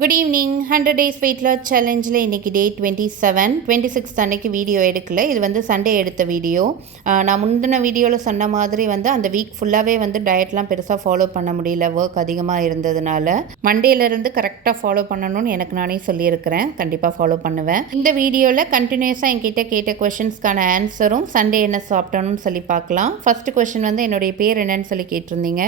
Good evening 100 days weight loss சேலஞ்சில் இன்றைக்கி day 26 அன்னைக்கு வீடியோ எடுக்கல. இது வந்து சண்டே எடுத்த வீடியோ. நான் முந்தின வீடியோவில் சொன்ன மாதிரி வந்து அந்த வீக் ஃபுல்லாகவே வந்து டயட்லாம் பெருசாக ஃபாலோ பண்ண முடியல, ஒர்க் அதிகமாக இருந்ததுனால. மண்டேலேருந்து கரெக்டாக ஃபாலோ பண்ணணும்னு எனக்கு நானே சொல்லியிருக்கிறேன். கண்டிப்பாக ஃபாலோ பண்ணுவேன். இந்த வீடியோவில் கண்டினியூஸாக என்கிட்ட கேட்ட கொஷின்ஸ்க்கான ஆன்சரும் சண்டே என்ன சாப்பிட்டோன்னு சொல்லி பார்க்கலாம். ஃபஸ்ட்டு கொஷின் வந்து என்னுடைய பேர் என்னன்னு சொல்லி கேட்டிருந்தீங்க.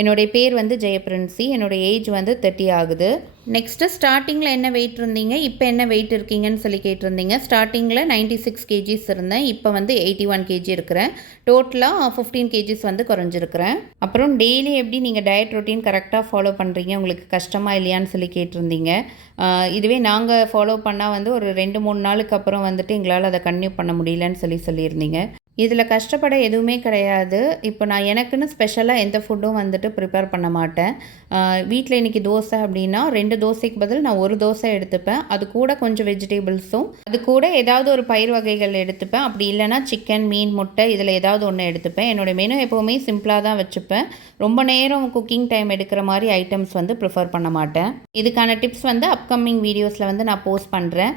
என்னுடைய பேர் வந்து ஜெயபிரின்சி. என்னுடைய ஏஜ் வந்து 30 ஆகுது. நெக்ஸ்ட்டு ஸ்டார்டிங்கில் என்ன வெயிட் இருந்தீங்க, இப்போ என்ன வெயிட் இருக்கீங்கன்னு சொல்லி கேட்டிருந்தீங்க. ஸ்டார்டிங்கில் 96 கேஜிஸ் இருந்தேன். இப்போ வந்து 81 கேஜி இருக்கிறேன். டோட்டலாக 15 கேஜிஸ் வந்து குறைஞ்சிருக்கிறேன். அப்புறம் டெய்லி எப்படி நீங்கள் டயட் ரொட்டீன் கரெக்டாக ஃபாலோ பண்ணுறீங்க, உங்களுக்கு கஷ்டமாக இல்லையான்னு சொல்லி கேட்டிருந்தீங்க. இதுவே நாங்கள் ஃபாலோ பண்ணால் வந்து ஒரு 2-3 நாளுக்கு அப்புறம் வந்துட்டு எங்களால் அதை கன்டினியூ பண்ண முடியலன்னு சொல்லியிருந்தீங்க. இதில் கஷ்டப்பட எதுவுமே கிடையாது. இப்போ நான் எனக்குன்னு ஸ்பெஷலாக எந்த ஃபுட்டும் வந்துட்டு ப்ரிப்பேர் பண்ண மாட்டேன். வீட்டில் இன்றைக்கி தோசை அப்படின்னா 2 தோசைக்கு பதில் நான் 1 தோசை எடுத்துப்பேன். அது கூட கொஞ்சம் வெஜிடபிள்ஸும், அது கூட ஏதாவது ஒரு பயிர் வகைகள் எடுத்துப்பேன். அப்படி இல்லைனா சிக்கன், மீன், முட்டை இதில் ஏதாவது ஒன்று எடுத்துப்பேன். என்னோடய மெனு எப்போவுமே சிம்பிளாக தான் வச்சுப்பேன். ரொம்ப நேரம் குக்கிங் டைம் எடுக்கிற மாதிரி ஐட்டம்ஸ் வந்து ப்ரிஃபர் பண்ண மாட்டேன். இதுக்கான டிப்ஸ் வந்து அப்கமிங் வீடியோஸில் வந்து நான் போஸ்ட் பண்ணுறேன்.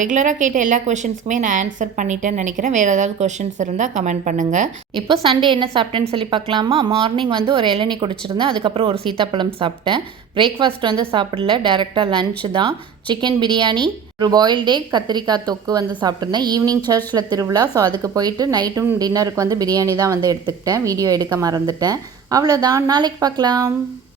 ரெகுலராக கேட்ட எல்லா கொஷின்ஸ்க்குமே நான் ஆன்சர் பண்ணிட்டேன்னு நினைக்கிறேன். வேறு ஏதாவது கொஷின்ஸ் இருந்தால் கமெண்ட் பண்ணுங்கள். இப்போ சண்டே என்ன சாப்பிட்டேன்னு சொல்லி பார்க்கலாமா? மார்னிங் வந்து ஒரு இளநீ குடிச்சிருந்தேன். அதுக்கப்புறம் ஒரு சீத்தாப்பழம் சாப்பிட்டேன். பிரேக்ஃபாஸ்ட் வந்து சாப்பிடல, டைரெக்டாக லன்ச் தான். சிக்கன் பிரியாணி, ஒரு பாயில்ட் எக், கத்திரிக்காய் தொக்கு வந்து சாப்பிட்ருந்தேன். ஈவினிங் சர்ச்சில் திருவிழா, ஸோ அதுக்கு போயிட்டு நைட்டும் டின்னருக்கு வந்து பிரியாணி தான் வந்து எடுத்துக்கிட்டேன். வீடியோ எடுக்க மறந்துட்டேன். அவ்வளோதான். நாளைக்கு பார்க்கலாம்.